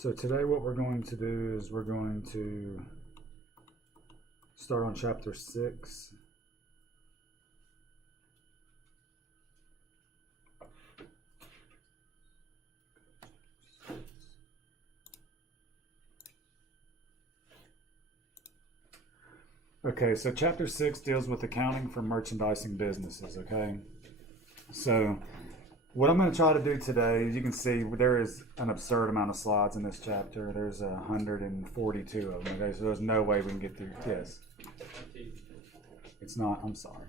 So today what we're going to do is we're going to start on chapter 6. Okay, so chapter 6 deals with accounting for merchandising businesses, okay? So what I'm going to try to do today, as you can see, there is an absurd amount of slides in this chapter. There's 142 of them, okay? So there's no way we can get through. Yes. It's not, I'm sorry.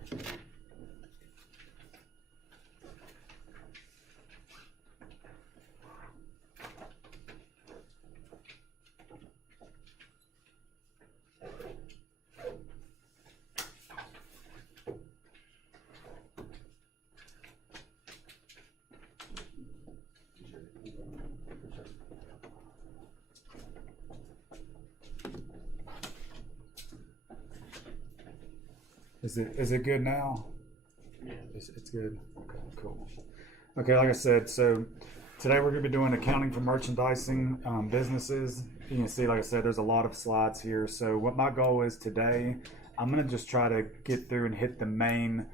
Is it good now? Yeah. It's good. Okay, cool. Okay, like I said, so today we're going to be doing accounting for merchandising businesses. You can see, like I said, there's a lot of slides here. So what my goal is today, I'm going to just try to get through and hit the main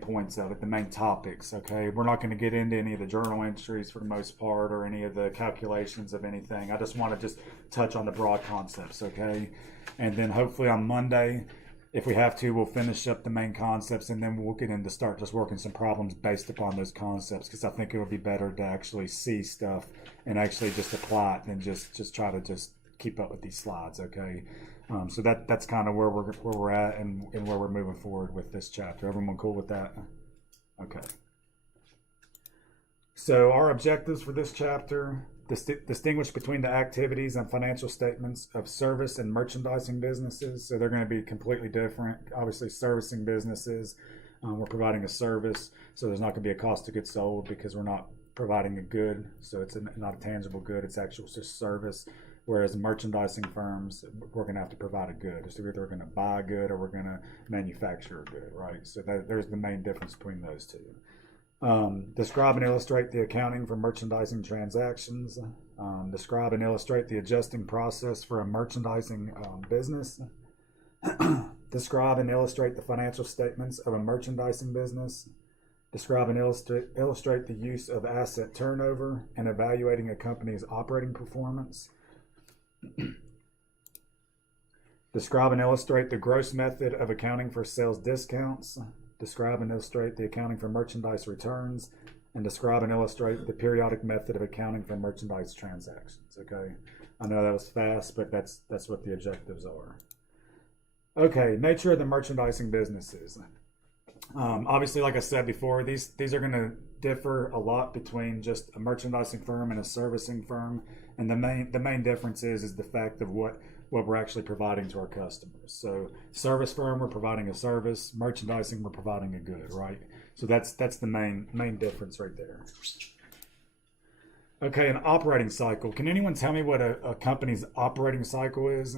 points of it, the main topics. Okay, we're not going to get into any of the journal entries for the most part or any of the calculations of anything. I just want to just touch on the broad concepts. Okay, and then hopefully on Monday, if we have to, we'll finish up the main concepts and then we'll get into start just working some problems based upon those concepts, because I think it would be better to actually see stuff and actually just apply it than just try to just keep up with these slides. Okay, so that's kind of where we're at and where we're moving forward with this chapter. Everyone cool with that? Okay. So our objectives for this chapter: distinguish between the activities and financial statements of service and merchandising businesses. So they're going to be completely different. Obviously, servicing businesses, we're providing a service, so there's not going to be a cost of goods sold because we're not providing a good. So it's not a tangible good; it's actual just service. Whereas merchandising firms, we're going to have to provide a good. So either we're going to buy a good or we're going to manufacture a good, right? So there's the main difference between those two. Describe and illustrate the accounting for merchandising transactions. Describe and illustrate the adjusting process for a merchandising business. Describe and illustrate the financial statements of a merchandising business. Describe and illustrate the use of asset turnover and evaluating a company's operating performance. Describe and illustrate the gross method of accounting for sales discounts. Describe and illustrate the accounting for merchandise returns, and describe and illustrate the periodic method of accounting for merchandise transactions. Okay, I know that was fast, but that's what the objectives are. Okay, nature of the merchandising businesses. Obviously, like I said before, these are going to differ a lot between just a merchandising firm and a servicing firm, and the main difference is the fact of what we're actually providing to our customers. So service firm, we're providing a service. Merchandising, we're providing a good, right? So that's the main difference right there. Okay, an operating cycle. Can anyone tell me what a company's operating cycle is?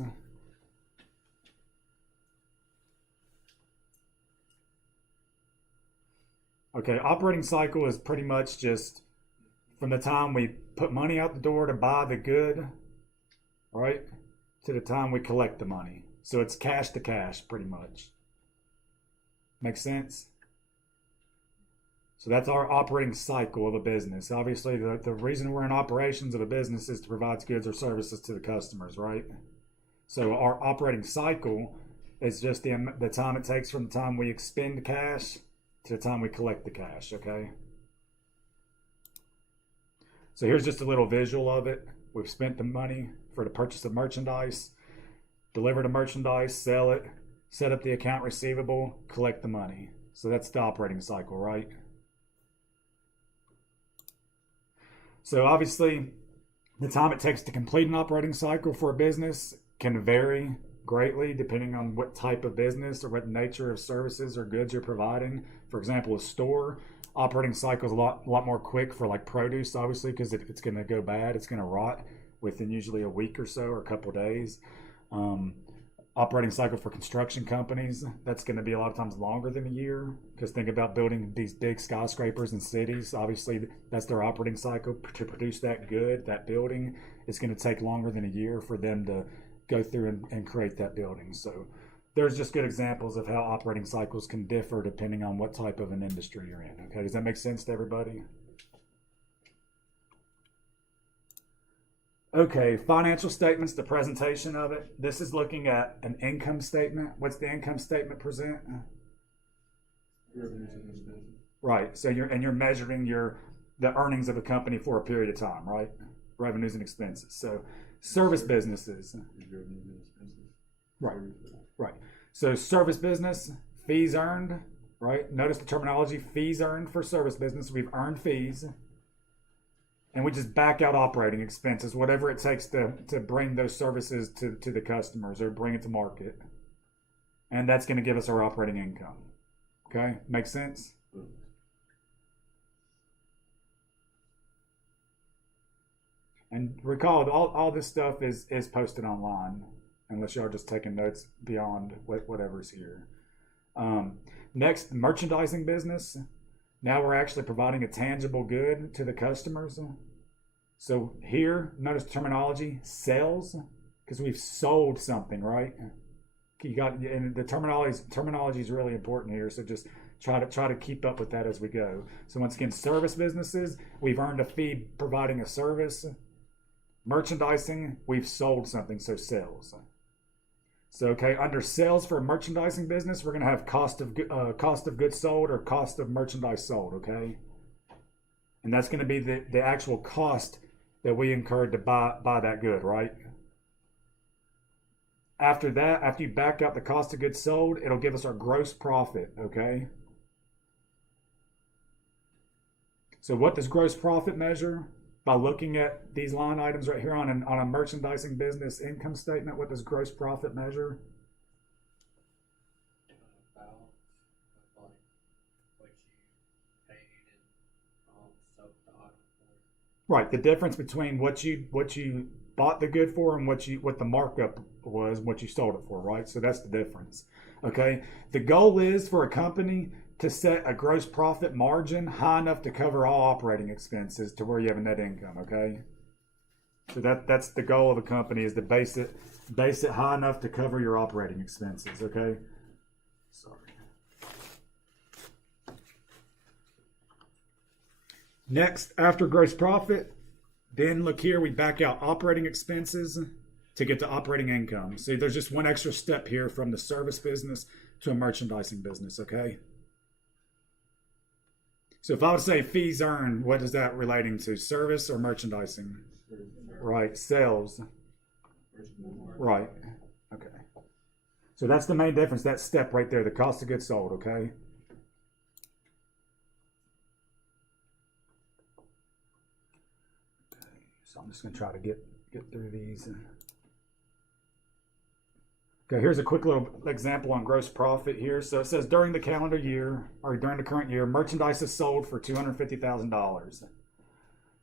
Okay, operating cycle is pretty much just from the time we put money out the door to buy the good, right, to the time we collect the money. So it's cash to cash, pretty much. Make sense? So that's our operating cycle of a business. Obviously, the reason we're in operations of a business is to provide goods or services to the customers, right? So our operating cycle is just the time it takes from the time we expend cash to the time we collect the cash, okay? So here's just a little visual of it. We've spent the money for the purchase of merchandise, deliver the merchandise, sell it, set up the account receivable, collect the money. So that's the operating cycle, right? So obviously, the time it takes to complete an operating cycle for a business can vary greatly depending on what type of business or what nature of services or goods you're providing. For example, a store operating cycle is a lot more quick for like produce, obviously, because it's going to go bad, it's going to rot within usually a week or so or a couple of days. Operating cycle for construction companies, that's going to be a lot of times longer than a year, because think about building these big skyscrapers in cities. Obviously, that's their operating cycle to produce that good, that building. it's going to take longer than a year for them to go through and create that building. So there's just good examples of how operating cycles can differ depending on what type of an industry you're in. Okay, does that make sense to everybody? Okay, financial statements, the presentation of it. This is looking at an income statement. What's the income statement present? Revenues and expenses. Right. So you're measuring the earnings of a company for a period of time, right? Revenues and expenses. So service businesses. Revenues and expenses. Right. Right. So service business, fees earned, right? Notice the terminology, fees earned for service business. We've earned fees. And we just back out operating expenses, whatever it takes to bring those services to the customers or bring it to market. And that's going to give us our operating income. Okay? Make sense? And recall, all this stuff is posted online, unless y'all are just taking notes beyond whatever's here. Next, merchandising business. Now we're actually providing a tangible good to the customers. So here, notice terminology, sales, because we've sold something, right? You got, and the terminology is really important here. So just try to keep up with that as we go. So once again, service businesses, we've earned a fee providing a service. Merchandising, we've sold something, so sales. So okay, under sales for a merchandising business, we're going to have cost of goods sold or cost of merchandise sold. Okay, and that's going to be the actual cost that we incurred to buy that good, right? After that, after you back out the cost of goods sold, it'll give us our gross profit. Okay. So what does gross profit measure? By looking at these line items right here on a merchandising business income statement, what does gross profit measure? About what you paid and sold the item for. Right, the difference between what you bought the good for and what the markup was, what you sold it for, right? So that's the difference. Okay, the goal is for a company to set a gross profit margin high enough to cover all operating expenses to where you have a net income. Okay, so that's the goal of a company, is to base it high enough to cover your operating expenses. Okay, sorry. Next, after gross profit, then look here, we back out operating expenses to get to operating income. See, there's just one extra step here from the service business to a merchandising business. Okay. So if I would say fees earned, what is that relating to? Service or merchandising? Right. Sales. Right. Okay. So that's the main difference, that step right there, the cost of goods sold. Okay. So I'm just going to try to get through these. Okay, here's a quick little example on gross profit here. So it says during the calendar year, or during the current year, merchandise is sold for $250,000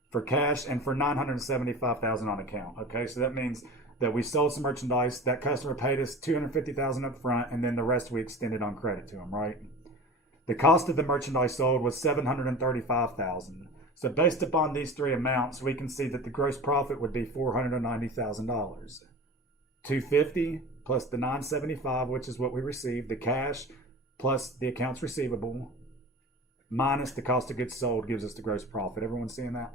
for cash and for $975,000 on account. Okay, so that means that we sold some merchandise, that customer paid us $250,000 up front, and then the rest we extended on credit to them, right? The cost of the merchandise sold was $735,000. So based upon these three amounts, we can see that the gross profit would be $490,000. $250,000 plus the $975,000, which is what we received, the cash plus the accounts receivable minus the cost of goods sold gives us the gross profit. Everyone seeing that?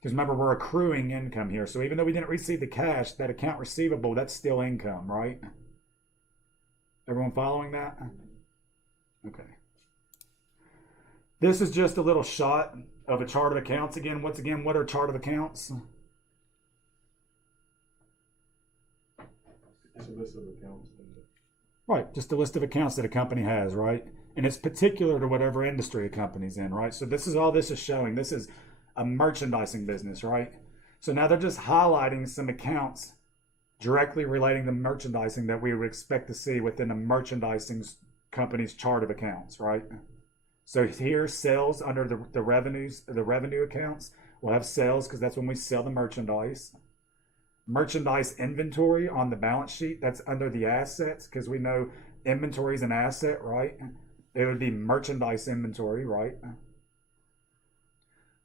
Because remember, we're accruing income here. So even though we didn't receive the cash, that account receivable, that's still income, right? Everyone following that? Okay. This is just a little shot of a chart of accounts. What are chart of accounts? It's a list of accounts. Right, just a list of accounts that a company has, right? And it's particular to whatever industry a company's in, right? So this is showing. This is a merchandising business, right? So now they're just highlighting some accounts directly relating to merchandising that we would expect to see within a merchandising company's chart of accounts, right? So here, sales under the revenue accounts, we'll have sales because that's when we sell the merchandise. Merchandise inventory on the balance sheet, that's under the assets because we know inventory is an asset, right? It would be merchandise inventory, right?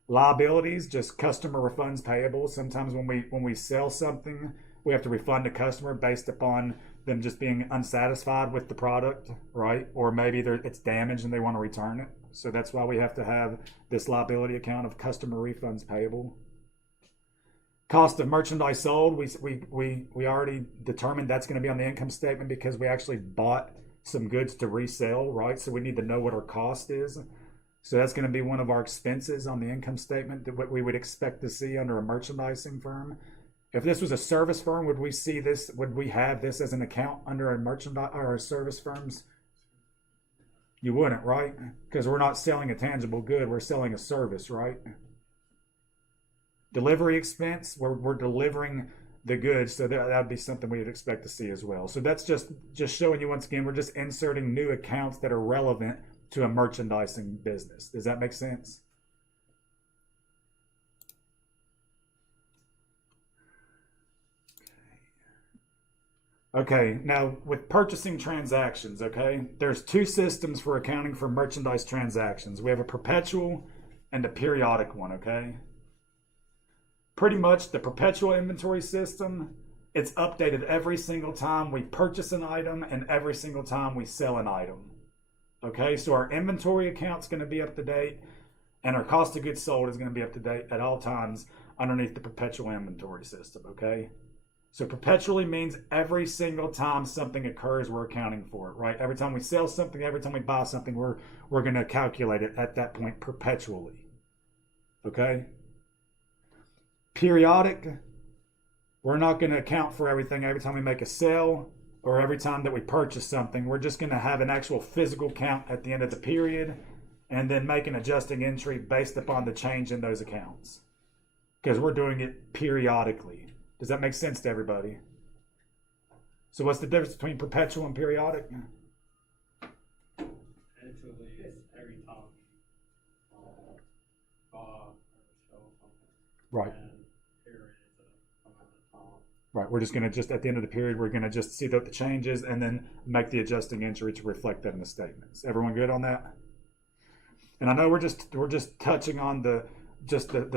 Liabilities, just customer refunds payable. Sometimes when we sell something, we have to refund the customer based upon them just being unsatisfied with the product, right? Or maybe it's damaged and they want to return it. So that's why we have to have this liability account of customer refunds payable. Cost of merchandise sold, we already determined that's going to be on the income statement because we actually bought some goods to resell, right? So we need to know what our cost is. So that's going to be one of our expenses on the income statement that what we would expect to see under a merchandising firm. If this was a service firm, would we see this? Would we have this as an account under a merchandise or a service firms? You wouldn't, right? Because we're not selling a tangible good, we're selling a service, right? Delivery expense, we're delivering the goods, so that would be something we would expect to see as well. So that's just showing you once again, we're just inserting new accounts that are relevant to a merchandising business. Does that make sense? Okay, now with purchasing transactions, okay, there's two systems for accounting for merchandise transactions. We have a perpetual and a periodic one, okay? Pretty much the perpetual inventory system, it's updated every single time we purchase an item and every single time we sell an item. Okay, so our inventory account's going to be up to date and our cost of goods sold is going to be up to date at all times underneath the perpetual inventory system, okay? So perpetually means every single time something occurs, we're accounting for it, right? Every time we sell something, every time we buy something, we're going to calculate it at that point perpetually, okay? Periodic, we're not going to account for everything every time we make a sale or every time that we purchase something. We're just going to have an actual physical count at the end of the period and then make an adjusting entry based upon the change in those accounts because we're doing it periodically. Does that make sense to everybody? So what's the difference between perpetual and periodic? Actually, it's every time buy or sell something. Right. And here is the amount of time. Right. We're just going to just at the end of the period, we're going to just see the changes and then make the adjusting entry to reflect that in the statements. Everyone good on that? And I know we're just touching on the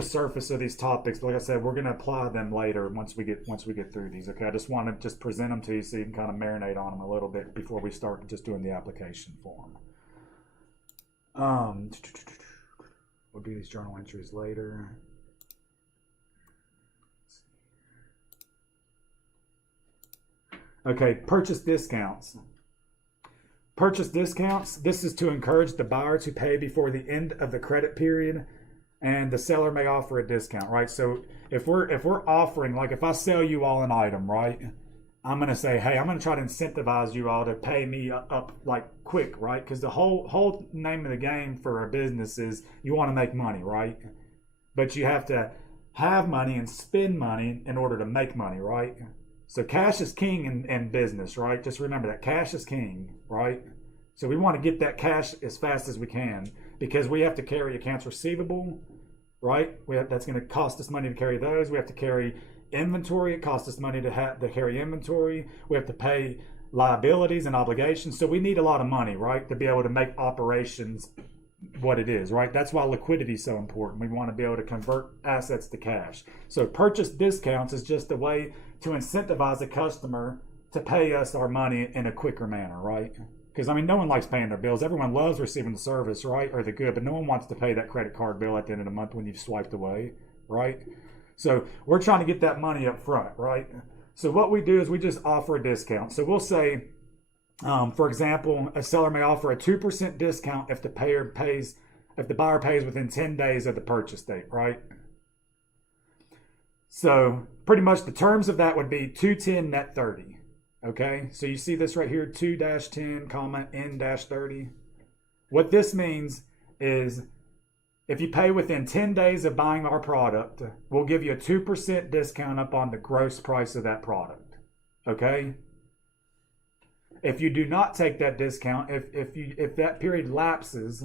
surface of these topics, but like I said, we're going to apply them later once we get through these. Okay, I just want to just present them to you so you can kind of marinate on them a little bit before we start just doing the application form. We'll do these journal entries later. Okay, purchase discounts. Purchase discounts, this is to encourage the buyer to pay before the end of the credit period, and the seller may offer a discount, right? So if we're offering, like if I sell you all an item, right, I'm going to say, hey, I'm going to try to incentivize you all to pay me up like quick, right? Because the whole name of the game for a business is you want to make money, right? But you have to have money and spend money in order to make money, right? So cash is king in business, right? Just remember that cash is king, right? So we want to get that cash as fast as we can because we have to carry accounts receivable, right? That's going to cost us money to carry those. We have to carry inventory. It costs us money to carry inventory. We have to pay liabilities and obligations. So we need a lot of money, right, to be able to make operations what it is, right? That's why liquidity is so important. We want to be able to convert assets to cash. So purchase discounts is just a way to incentivize a customer to pay us our money in a quicker manner, right? Because, I mean, no one likes paying their bills. Everyone loves receiving the service, right, or the good, but no one wants to pay that credit card bill at the end of the month when you've swiped away, right? So we're trying to get that money up front, right? So what we do is we just offer a discount. So we'll say, for example, a seller may offer a 2% discount if the buyer pays within 10 days of the purchase date, right? So pretty much the terms of that would be 210 net 30. Okay, so you see this right here, 2-10, comma, N-30. What this means is if you pay within 10 days of buying our product, we'll give you a 2% discount up on the gross price of that product. Okay? If you do not take that discount, if that period lapses,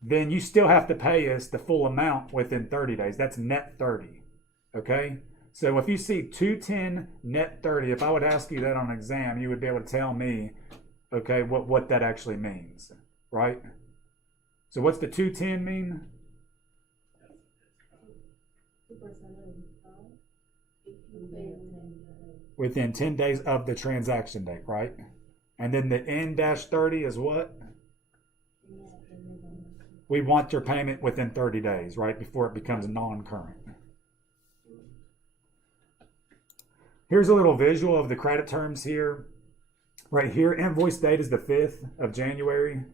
then you still have to pay us the full amount within 30 days. That's net 30. Okay? So if you see 210 net 30, if I would ask you that on an exam, you would be able to tell me, okay, what that actually means, right? So what's the 210 mean? Within 10 days of the transaction date, right? And then the N-30 is what? We want your payment within 30 days, right? Before it becomes non-current. Here's a little visual of the credit terms here. Right here, invoice date is the 5th of January.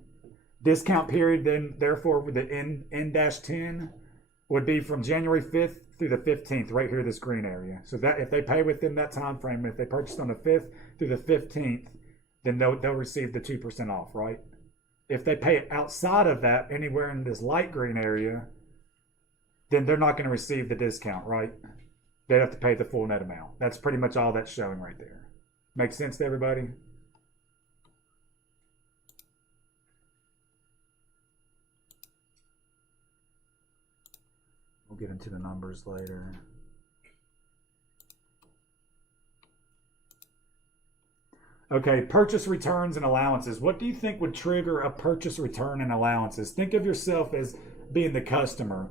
Discount period, then, therefore, with the N-10 would be from January 5th through the 15th, right here, this green area. So that if they pay within that time frame, if they purchased on the 5th through the 15th, then they'll receive the 2% off, right? If they pay it outside of that, anywhere in this light green area, then they're not going to receive the discount, right? They'd have to pay the full net amount. That's pretty much all that's showing right there. Make sense to everybody? We'll get into the numbers later. Okay, purchase returns and allowances. What do you think would trigger a purchase return and allowances? Think of yourself as being the customer.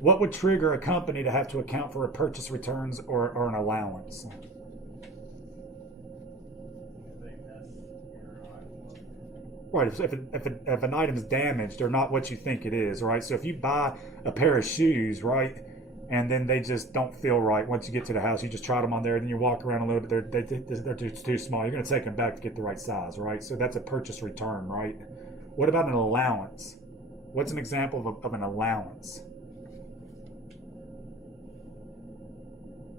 What would trigger a company to have to account for a purchase returns or an allowance? Right, if an item's damaged or not what you think it is, right? So if you buy a pair of shoes, right, and then they just don't feel right once you get to the house, you just try them on there, and then you walk around a little bit, they're too small. You're going to take them back to get the right size, right? So that's a purchase return, right? What about an allowance? What's an example of an allowance?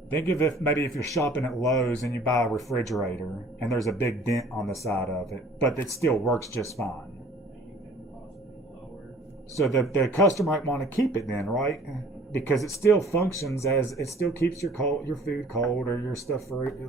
Think of if you're shopping at Lowe's and you buy a refrigerator and there's a big dent on the side of it, but it still works just fine. So the customer might want to keep it then, right? Because it still functions as it still keeps your food cold or your stuff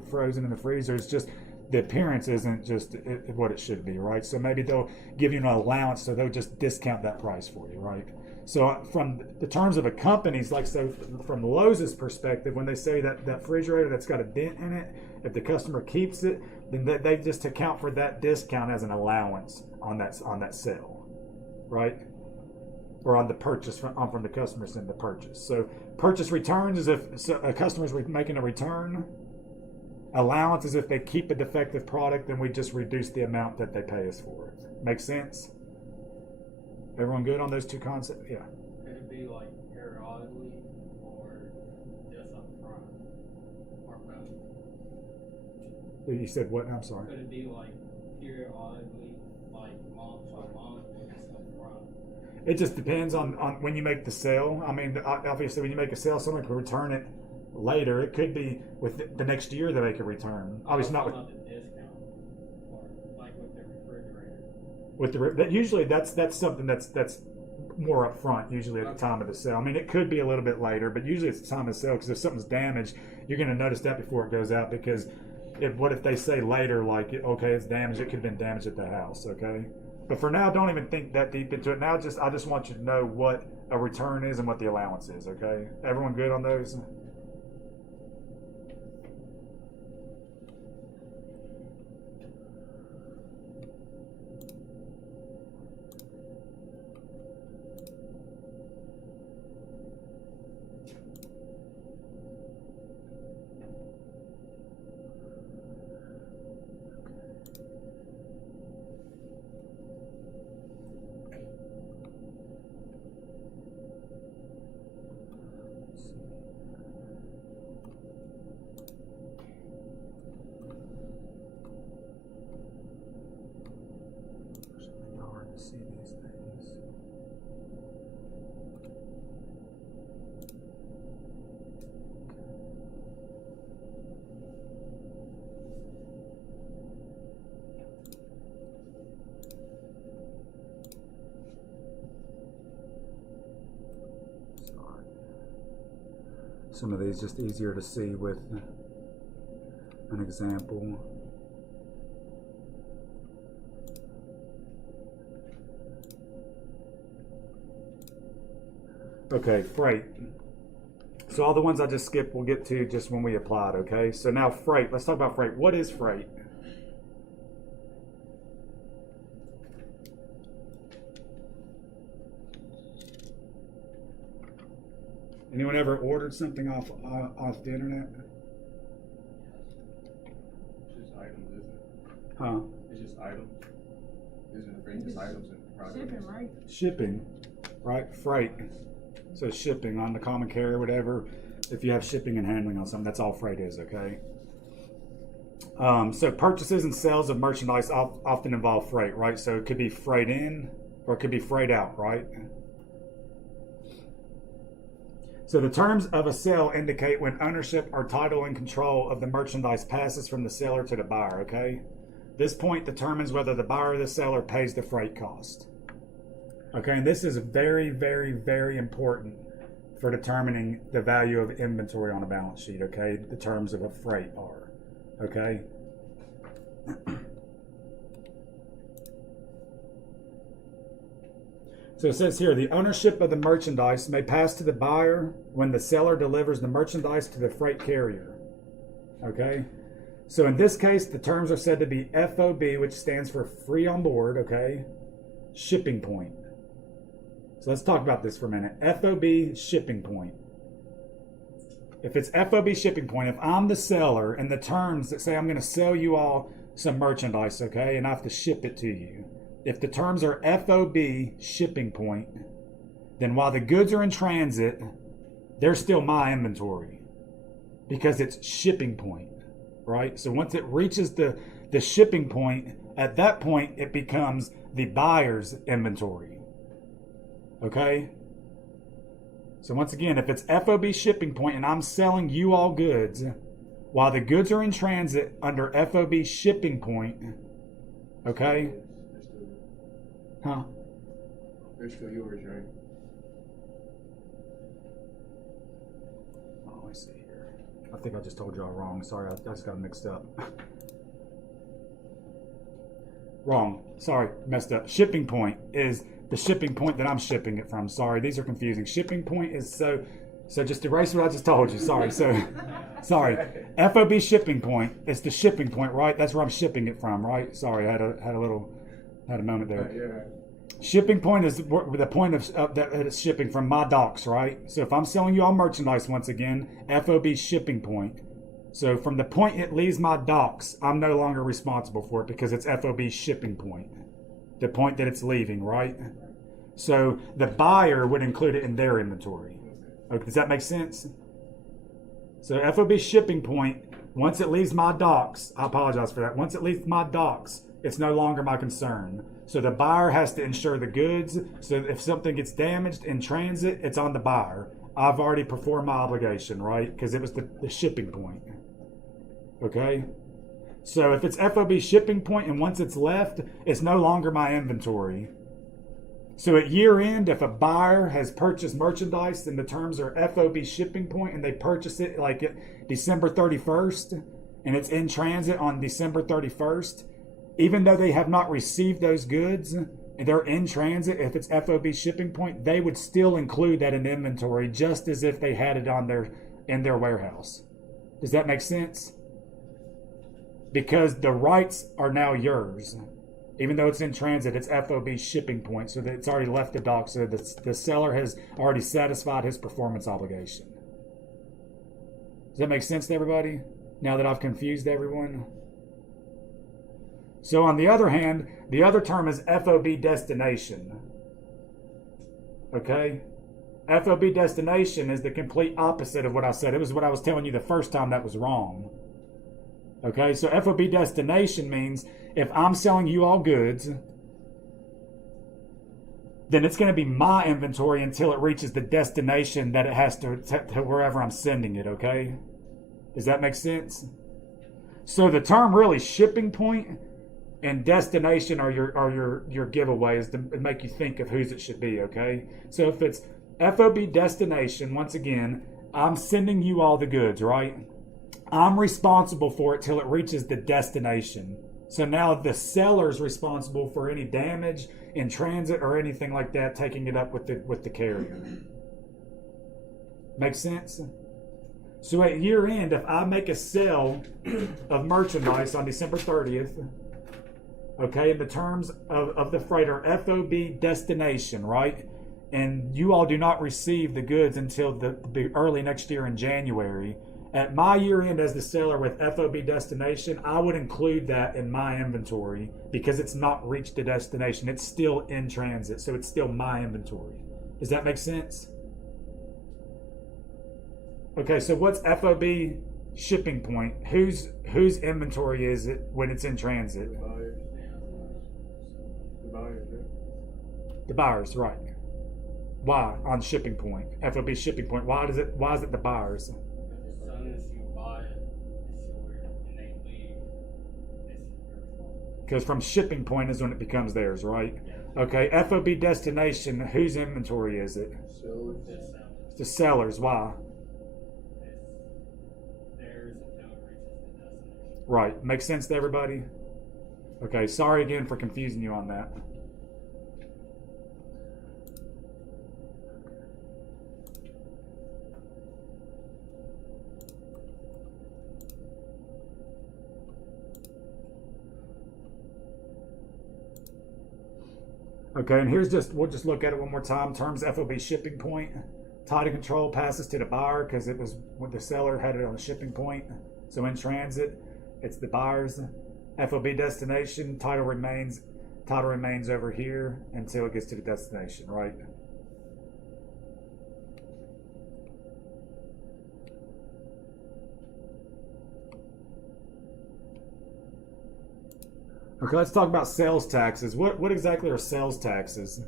frozen in the freezer. It's just the appearance isn't just what it should be, right? So maybe they'll give you an allowance, so they'll just discount that price for you, right? So from the terms of a company's, like so from Lowe's perspective, when they say that refrigerator that's got a dent in it, if the customer keeps it, then they just account for that discount as an allowance on that sale, right? Or on the purchase from the customer's in the purchase. So purchase returns is if a customer's making a return. Allowance is if they keep a defective product, then we just reduce the amount that they pay us for it. Make sense? Everyone good on those two concepts? Yeah. Could it be like periodically or just up front? Or both? You said what? I'm sorry. Could it be like periodically, like month by month, or just up front? It just depends on when you make the sale. I mean, obviously, when you make a sale, someone can return it later. It could be with the next year they make a return. Obviously, not with the discount, or like with the refrigerator. Usually that's something that's more up front, usually at the time of the sale. I mean, it could be a little bit later, but usually it's the time of the sale, because if something's damaged, you're going to notice that before it goes out, because what if they say later, like, okay, it's damaged, it could have been damaged at the house, okay? But for now, don't even think that deep into it. Now, I just want you to know what a return is and what the allowance is, okay? Everyone good on those? See these things. Sorry. Some of these just easier to see with an example. Okay, freight. So all the ones I just skipped, we'll get to just when we applied, okay? So now freight. Let's talk about freight. What is freight? Anyone ever ordered something off the internet? It's just items, isn't it? Huh? It's just items. Isn't it freight, just items and products? Shipping, right? Shipping, right? Freight. So shipping on the common carrier, whatever. If you have shipping and handling on something, that's all freight is, okay? So purchases and sales of merchandise often involve freight, right? So it could be freight in or it could be freight out, right? So the terms of a sale indicate when ownership or title and control of the merchandise passes from the seller to the buyer, okay? This point determines whether the buyer or the seller pays the freight cost. Okay, and this is very, very, very important for determining the value of inventory on a balance sheet, okay? The terms of a freight are, okay? So it says here, the ownership of the merchandise may pass to the buyer when the seller delivers the merchandise to the freight carrier. Okay? So in this case, the terms are said to be FOB, which stands for free on board, okay? Shipping point. So let's talk about this for a minute. FOB shipping point. If it's FOB shipping point, if I'm the seller and the terms that say I'm going to sell you all some merchandise, okay, and I have to ship it to you. If the terms are FOB shipping point, then while the goods are in transit, they're still my inventory because it's shipping point, right? So once it reaches the shipping point, at that point, it becomes the buyer's inventory, okay? So once again, if it's FOB shipping point and I'm selling you all goods, while the goods are in transit under FOB shipping point, okay? Huh? They're still yours, right? Oh, I see here. I think I just told y'all wrong. Sorry, I just got mixed up. Wrong. Sorry, messed up. Shipping point is the shipping point that I'm shipping it from. Sorry, these are confusing. Shipping point is so just erase what I just told you. Sorry. Sorry. FOB shipping point is the shipping point, right? That's where I'm shipping it from, right? Sorry, I had a moment there. Yeah. Shipping point is the point of that it's shipping from my docks, right? So if I'm selling you all merchandise, once again, FOB shipping point. So from the point it leaves my docks, I'm no longer responsible for it because it's FOB shipping point, the point that it's leaving, right? So the buyer would include it in their inventory. Okay, does that make sense? So FOB shipping point, once it leaves my docks, I apologize for that. Once it leaves my docks, it's no longer my concern. So the buyer has to insure the goods. So if something gets damaged in transit, it's on the buyer. I've already performed my obligation, right? Because it was the shipping point. Okay? So if it's FOB shipping point and once it's left, it's no longer my inventory. So at year end, if a buyer has purchased merchandise and the terms are FOB shipping point and they purchase it like at December 31st and it's in transit on December 31st, even though they have not received those goods and they're in transit, if it's FOB shipping point, they would still include that in inventory just as if they had it in their warehouse. Does that make sense? Because the rights are now yours. Even though it's in transit, it's FOB shipping point, so that it's already left the dock, so the seller has already satisfied his performance obligation. Does that make sense to everybody? Now that I've confused everyone? So on the other hand, the other term is FOB destination. Okay? FOB destination is the complete opposite of what I said. It was what I was telling you the first time that was wrong. Okay, so FOB destination means if I'm selling you all goods, then it's going to be my inventory until it reaches the destination that it has to wherever I'm sending it, okay? Does that make sense? So the term really shipping point and destination are your giveaways to make you think of whose it should be, okay? So if it's FOB destination, once again, I'm sending you all the goods, right? I'm responsible for it till it reaches the destination. So now the seller's responsible for any damage in transit or anything like that, taking it up with the carrier. Make sense? So at year end, if I make a sale of merchandise on December 30th, okay, in the terms of the freight are FOB destination, right? and you all do not receive the goods until the early next year in January, at my year end as the seller with FOB destination, I would include that in my inventory because it's not reached the destination. It's still in transit, so it's still my inventory. Does that make sense? Okay, so what's FOB shipping point? Whose inventory is it when it's in transit? The buyers. The buyers, yeah. The buyers, right. Why on shipping point? FOB shipping point. Why is it the buyers? As soon as you buy it, it's yours, and they leave, it's your responsibility. Because from shipping point is when it becomes theirs, right? Yes. Okay, FOB destination, whose inventory is it? So This sounds, The sellers. Why? it's theirs until it reaches the destination. Right. Makes sense to everybody? Okay, sorry again for confusing you on that. Okay, and we'll just look at it one more time. Terms FOB shipping point. Title control passes to the buyer because it was when the seller had it on the shipping point. So in transit, it's the buyer's. FOB destination, title remains over here until it gets to the destination, right? Okay, let's talk about sales taxes. What exactly are sales taxes?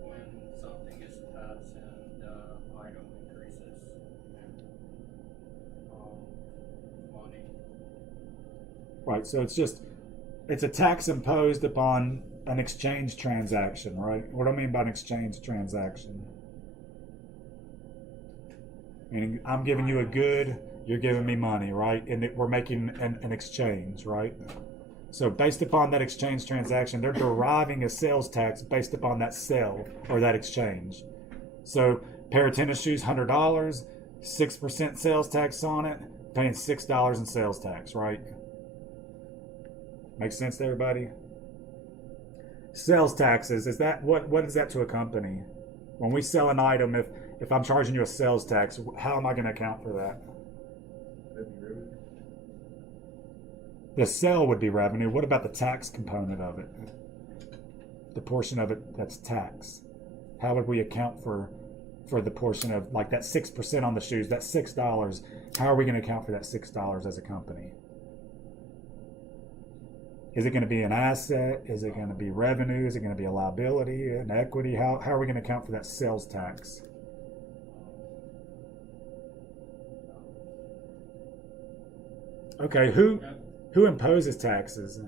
When something gets taxed and the item increases, money. Right, so it's a tax imposed upon an exchange transaction, right? What do I mean by an exchange transaction? Meaning I'm giving you a good, you're giving me money, right? And we're making an exchange, right? So based upon that exchange transaction, they're deriving a sales tax based upon that sale or that exchange. So pair of tennis shoes, $100, 6% sales tax on it, paying $6 in sales tax, right? Makes sense to everybody? Sales taxes, is that what is that to a company? When we sell an item, if I'm charging you a sales tax, how am I going to account for that? that'd be revenue. The sale would be revenue. What about the tax component of it? The portion of it that's tax. How would we account for the portion of like that 6% on the shoes, that $6? How are we going to account for that $6 as a company? Is it going to be an asset? Is it going to be revenue? Is it going to be a liability, an equity? How are we going to account for that sales tax? Okay, who imposes taxes?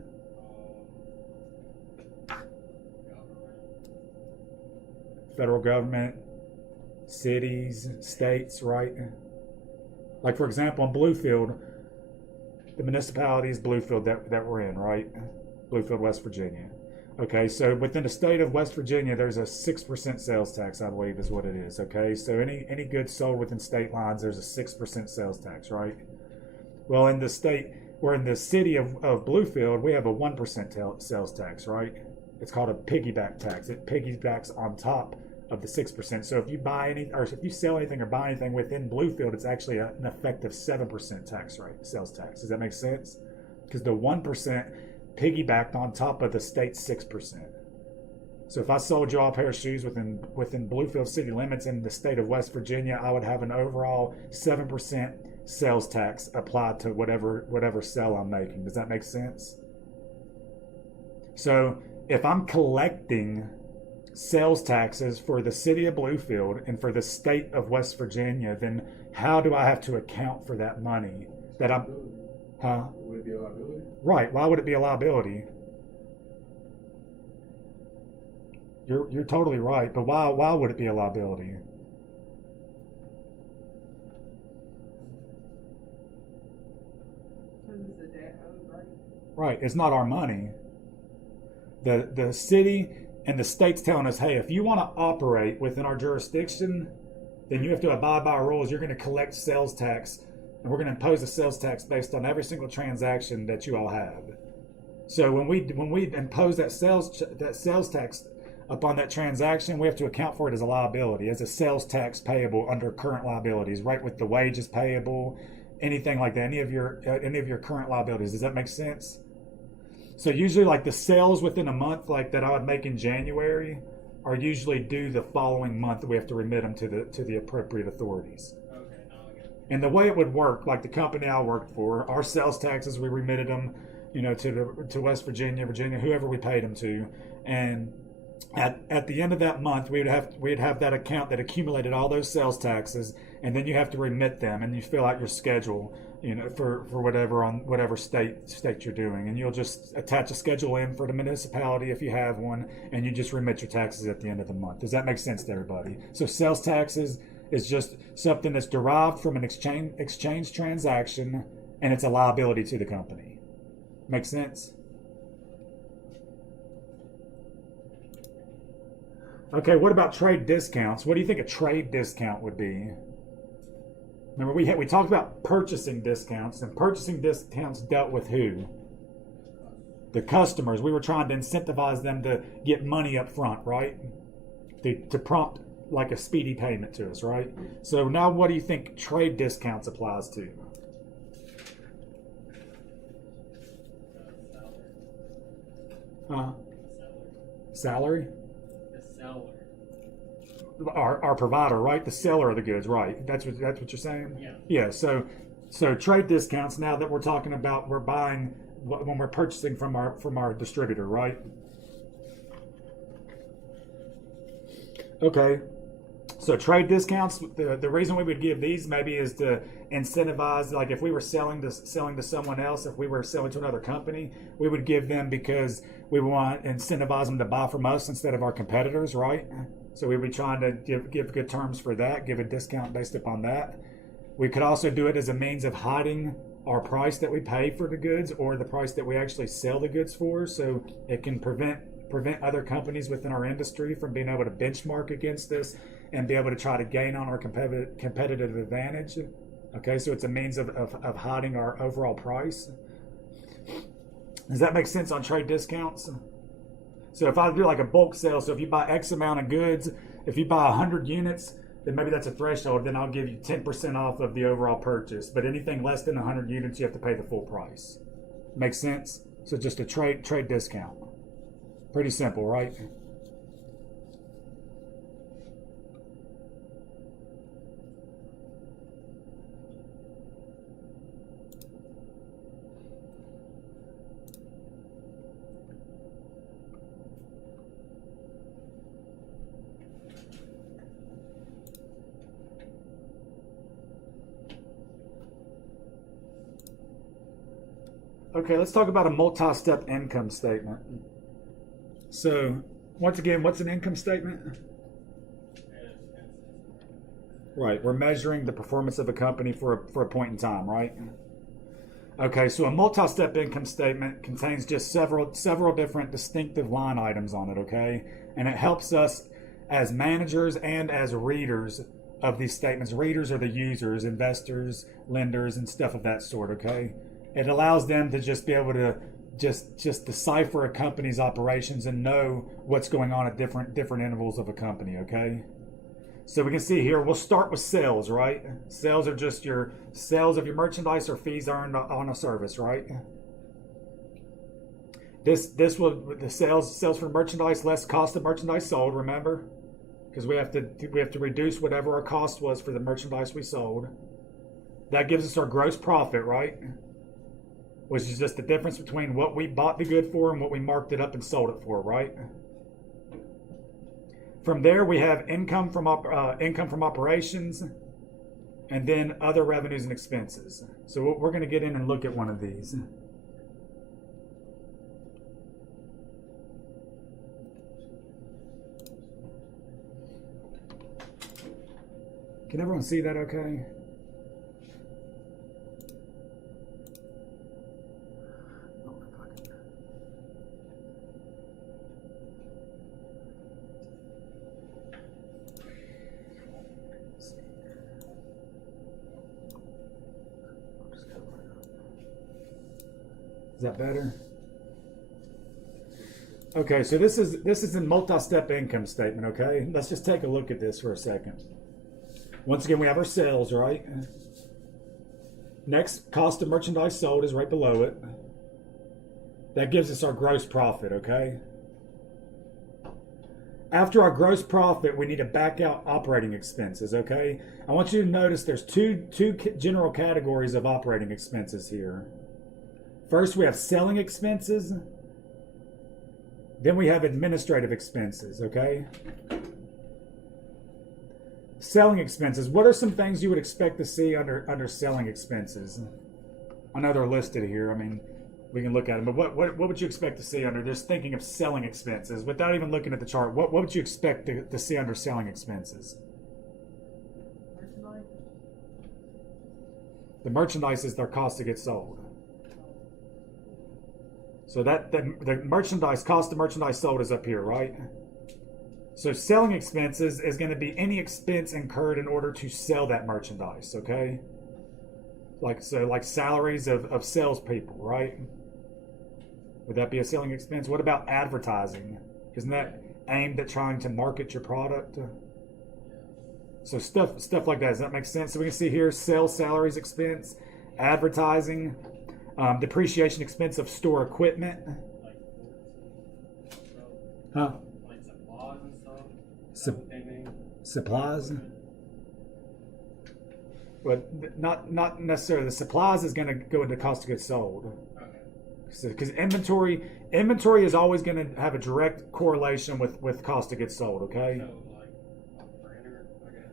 Federal government, cities, states, right? Like for example, in Bluefield, the municipality is Bluefield that we're in, right? Bluefield, West Virginia. Okay, so within the state of West Virginia, there's a 6% sales tax, I believe is what it is. Okay, so any goods sold within state lines, there's a 6% sales tax, right? Well, in the state, we're in the city of Bluefield, we have a 1% sales tax, right? It's called a piggyback tax. It piggybacks on top of the 6%. So if you buy any, or if you sell anything or buy anything within Bluefield, it's actually an effective 7% tax rate, sales tax. Does that make sense? Because the 1% piggybacked on top of the state's 6%. So if I sold you all a pair of shoes within Bluefield city limits in the state of West Virginia, I would have an overall 7% sales tax applied to whatever sale I'm making. Does that make sense? So if I'm collecting sales taxes for the city of Bluefield and for the state of West Virginia, then how do I have to account for that money that I'm, huh? Would it be a liability? Right. Why would it be a liability? You're totally right, but why would it be a liability? Because it's a debt owed, right? Right. It's not our money. The city and the state's telling us, hey, if you want to operate within our jurisdiction, then you have to abide by our rules. You're going to collect sales tax, and we're going to impose a sales tax based on every single transaction that you all have. So when we impose that sales tax upon that transaction, we have to account for it as a liability, as a sales tax payable under current liabilities, right? With the wages payable, anything like that, any of your current liabilities. Does that make sense? So usually, like the sales within a month, like that I would make in January, are usually due the following month that we have to remit them to the appropriate authorities. Okay, now I get it. And the way it would work, like the company I worked for, our sales taxes, we remitted them, to West Virginia, whoever we paid them to, and at the end of that month, we'd have that account that accumulated all those sales taxes, and then you have to remit them, and you fill out your schedule, for whatever state you're doing, and you'll just attach a Schedule M for the municipality if you have one, and you just remit your taxes at the end of the month. Does that make sense to everybody? So sales taxes is just something that's derived from an exchange transaction, and it's a liability to the company. Make sense? Okay, what about trade discounts? What do you think a trade discount would be? Remember, we talked about purchasing discounts, and purchasing discounts dealt with who? The customers. We were trying to incentivize them to get money up front, right? To prompt like a speedy payment to us, right? So now what do you think trade discounts applies to? Seller. Salary? The seller. Our provider, right? The seller of the goods, right? That's what you're saying? Yeah. Yeah, so trade discounts, now that we're talking about, we're buying when we're purchasing from our distributor, right? Okay. So trade discounts, the reason we would give these maybe is to incentivize, like if we were selling to someone else, if we were selling to another company, we would give them because we want to incentivize them to buy from us instead of our competitors, right? So we would be trying to give good terms for that, give a discount based upon that. We could also do it as a means of hiding our price that we pay for the goods or the price that we actually sell the goods for, so it can prevent other companies within our industry from being able to benchmark against us and be able to try to gain on our competitive advantage. Okay, so it's a means of hiding our overall price. Does that make sense on trade discounts? So if I do like a bulk sale, so if you buy X amount of goods, if you buy 100 units, then maybe that's a threshold, then I'll give you 10% off of the overall purchase. But anything less than 100 units, you have to pay the full price. Makes sense? So just a trade discount. Pretty simple, right? Okay, let's talk about a multi-step income statement. So, once again, what's an income statement? Right, we're measuring the performance of a company for a point in time, right? Okay, so a multi-step income statement contains just several different distinctive line items on it, okay? And it helps us as managers and as readers of these statements. Readers are the users, investors, lenders, and stuff of that sort, okay? It allows them to just be able to just decipher a company's operations and know what's going on at different intervals of a company, okay? So we can see here, we'll start with sales, right? Sales are just your sales of your merchandise or fees earned on a service, right? This will the sales for merchandise less cost of merchandise sold, remember? Because we have to reduce whatever our cost was for the merchandise we sold. That gives us our gross profit, right? Which is just the difference between what we bought the good for and what we marked it up and sold it for, right? From there, we have income from operations, and then other revenues and expenses. So we're going to get in and look at one of these. Can everyone see that okay? Is that better? Okay, so this is in multi-step income statement, okay? Let's just take a look at this for a second. Once again, we have our sales, right? Next, cost of merchandise sold is right below it. That gives us our gross profit, okay? After our gross profit, we need to back out operating expenses, okay? I want you to notice there's two general categories of operating expenses here. First, we have selling expenses. Then we have administrative expenses, okay? Selling expenses. What are some things you would expect to see under selling expenses? I know they're listed here. I mean, we can look at them, but what would you expect to see under just thinking of selling expenses without even looking at the chart? What would you expect to see under selling expenses? Merchandise. The merchandise is their cost to get sold. So the merchandise, cost of merchandise sold is up here, right? So selling expenses is going to be any expense incurred in order to sell that merchandise, okay? Like salaries of salespeople, right? Would that be a selling expense? What about advertising? Isn't that aimed at trying to market your product? So stuff like that. Does that make sense? So we can see here sales salaries expense, advertising, depreciation expense of store equipment. Like Huh? like supplies and stuff. Sup- What they mean? Supplies? But not necessarily. The supplies is going to go into cost of goods sold. Okay. Because inventory is always going to have a direct correlation with cost of goods sold, okay? So like a printer, I guess.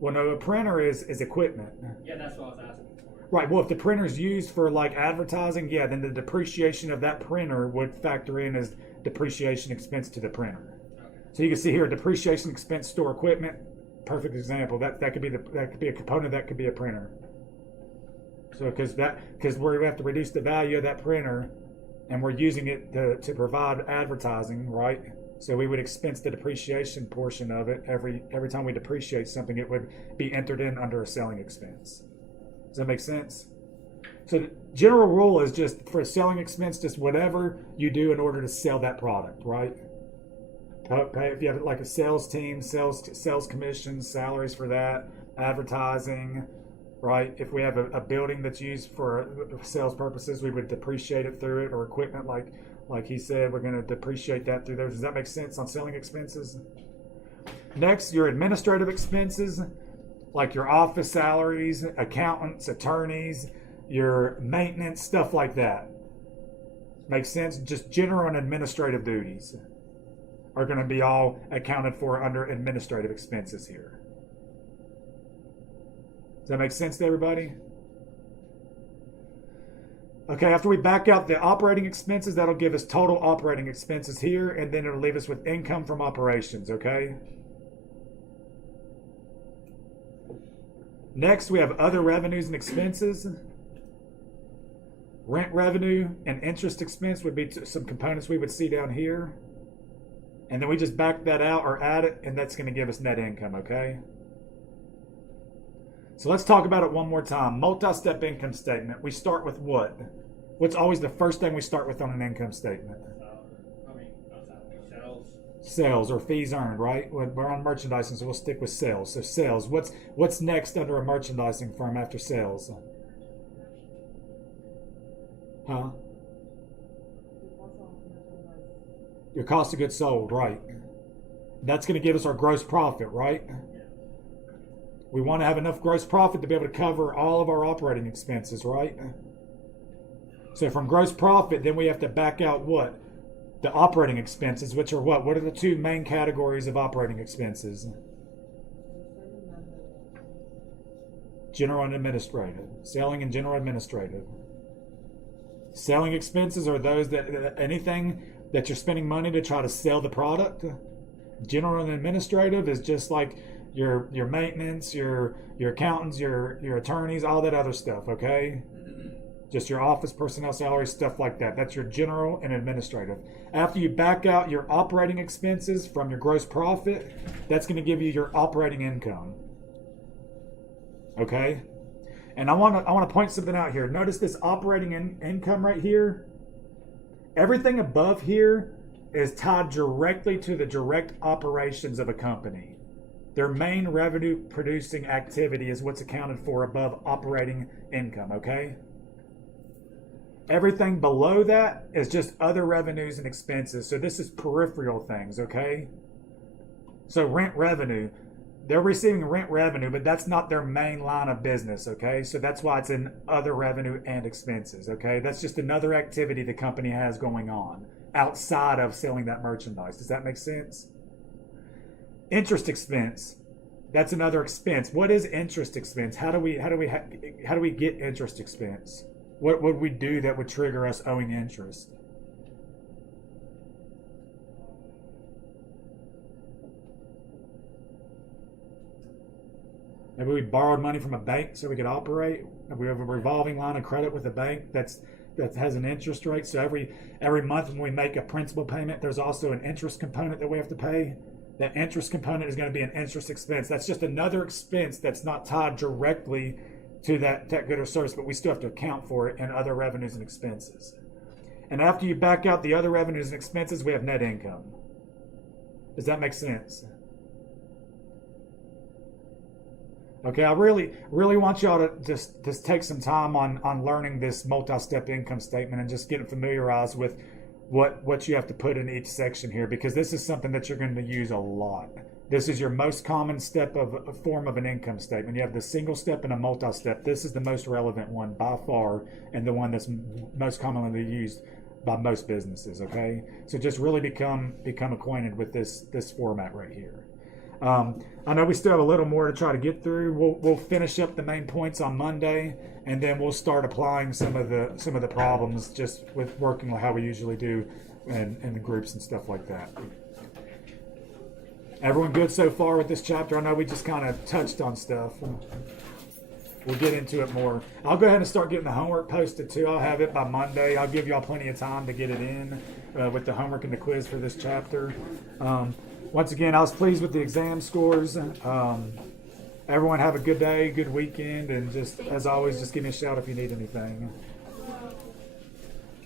Well, no, a printer is equipment. Yeah, that's what I was asking for. Right, well, if the printer's used for like advertising, yeah, then the depreciation of that printer would factor in as depreciation expense to the printer. Okay. So you can see here, depreciation expense store equipment, perfect example. That could be a component, that could be a printer. So because we have to reduce the value of that printer, and we're using it to provide advertising, right? So we would expense the depreciation portion of it every time we depreciate something. It would be entered in under a selling expense. Does that make sense? So the general rule is just for a selling expense, just whatever you do in order to sell that product, right? If you have like a sales team, sales commissions, salaries for that, advertising, right? If we have a building that's used for sales purposes, we would depreciate it through it, or equipment like he said, we're going to depreciate that through those. Does that make sense on selling expenses? Next, your administrative expenses, like your office salaries, accountants, attorneys, your maintenance, stuff like that. Makes sense? Just general and administrative duties are going to be all accounted for under administrative expenses here. Does that make sense to everybody? Okay, after we back out the operating expenses, that'll give us total operating expenses here, and then it'll leave us with income from operations, okay? Next, we have other revenues and expenses. Rent revenue and interest expense would be some components we would see down here. And then we just back that out or add it, and that's going to give us net income, okay? So let's talk about it one more time. Multi-step income statement. We start with what? What's always the first thing we start with on an income statement? Sales. Sales or fees earned, right? We're on merchandising, so we'll stick with sales. So sales. What's next under a merchandising firm after sales? Huh? Your cost of goods sold, right? That's going to give us our gross profit, right? We want to have enough gross profit to be able to cover all of our operating expenses, right? So from gross profit, then we have to back out what? The operating expenses, which are what? What are the two main categories of operating expenses? General and administrative. Selling and general administrative. Selling expenses are those that anything that you're spending money to try to sell the product. General and administrative is just like your maintenance, your accountants, your attorneys, all that other stuff, okay? Just your office personnel salaries, stuff like that. That's your general and administrative. After you back out your operating expenses from your gross profit, that's going to give you your operating income. Okay? And I want to point something out here. Notice this operating income right here. Everything above here is tied directly to the direct operations of a company. Their main revenue producing activity is what's accounted for above operating income, okay? Everything below that is just other revenues and expenses. So this is peripheral things, okay? So rent revenue, they're receiving rent revenue, but that's not their main line of business, okay? So that's why it's in other revenue and expenses, okay? That's just another activity the company has going on outside of selling that merchandise. Does that make sense? Interest expense, that's another expense. What is interest expense? How do we get interest expense? What would we do that would trigger us owing interest? Maybe we borrowed money from a bank so we could operate. We have a revolving line of credit with a bank that has an interest rate. So every month when we make a principal payment, there's also an interest component that we have to pay. That interest component is going to be an interest expense. That's just another expense that's not tied directly to that good or service, but we still have to account for it in other revenues and expenses. And after you back out the other revenues and expenses, we have net income. Does that make sense? Okay, I really want y'all to just take some time on learning this multi-step income statement and just getting familiarized with what you have to put in each section here, because this is something that you're going to use a lot. This is your most common step of a form of an income statement. You have the single step and a multi-step. This is the most relevant one by far, and the one that's most commonly used by most businesses. Okay, so just really become acquainted with this format right here. I know we still have a little more to try to get through. We'll finish up the main points on Monday, and then we'll start applying some of the problems just with working how we usually do in the groups and stuff like that. Everyone good so far with this chapter? I know we just kind of touched on stuff. We'll get into it more. I'll go ahead and start getting the homework posted too. I'll have it by Monday. I'll give y'all plenty of time to get it in with the homework and the quiz for this chapter. Once again, I was pleased with the exam scores. Everyone have a good day, good weekend, and just as always, just give me a shout if you need anything.